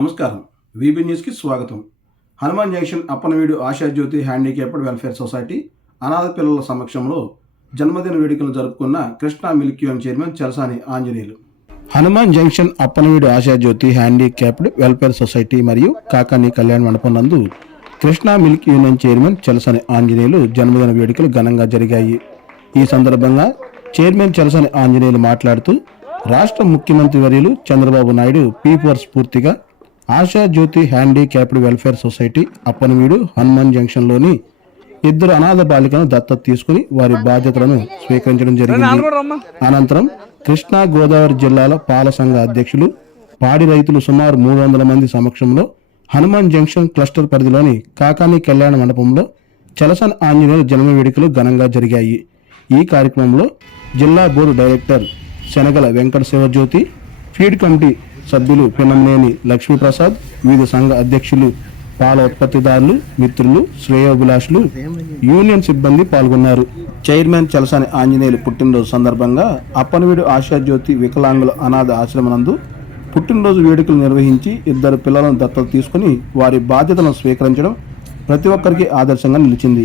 నమస్కారం. వీబీ న్యూస్కి స్వాగతం. Hanuman junction Appanaveedu Ashajyothi handicapped welfare society అనాథ పిల్లల సమక్షంలో జన్మదిన వేడుకలు జరుపుకున్న Krishna milk UM chairman Chalasani Anjaneyulu. Hanuman junction Appanaveedu Ashajyothi handicapped welfare society మరియు కాకాని కళ్యాణ మండపం నందు Krishna milk union chairman Chalasani Anjaneyulu జన్మదిన వేడుకలు ఘనంగా జరిగాయి. ఈ సందర్భంగా చైర్మన్ చలసాని ఆంజనేయులు మాట్లాడుతూ రాష్ట్ర ముఖ్యమంత్రి వర్యులు చంద్రబాబు నాయుడు పీపువర్ స్ఫూర్తిగా Asha Jyothi handicapped welfare society Appanaveedu Hanuman జంక్షన్లోని ఇద్దరు అనాథ బాలికలను దత్తత తీసుకుని వారి బాధ్యతలను స్వీకరించడం జరిగింది. అనంతరం కృష్ణా గోదావరి జిల్లాల పాల సంఘ అధ్యక్షులు పాడి రైతులు సుమారు మూడు వందల మంది సమక్షంలో హనుమాన్ జంక్షన్ క్లస్టర్ పరిధిలోని కాకాని కళ్యాణ మండపంలో చలసన్ ఆంజనేయుల జన్మ వేడుకలు ఘనంగా జరిగాయి. ఈ కార్యక్రమంలో జిల్లా board director Shanagala Venkata Sivajyothi feed committee సభ్యులు పినంనేని లక్ష్మీప్రసాద్ వివిధ సంఘ అధ్యక్షులు పాల ఉత్పత్తిదారులు మిత్రులు శ్రేయోభిలాషులు యూనియన్ సిబ్బంది పాల్గొన్నారు. చైర్మన్ చలసాని ఆంజనేయులు పుట్టినరోజు సందర్భంగా అప్పనవీడు ఆశాజ్యోతి వికలాంగుల అనాథ ఆశ్రమనందు పుట్టినరోజు వేడుకలు నిర్వహించి ఇద్దరు పిల్లలను దత్తత తీసుకుని వారి బాధ్యతలను స్వీకరించడం ప్రతి ఒక్కరికి ఆదర్శంగా నిలిచింది.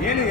ಏನು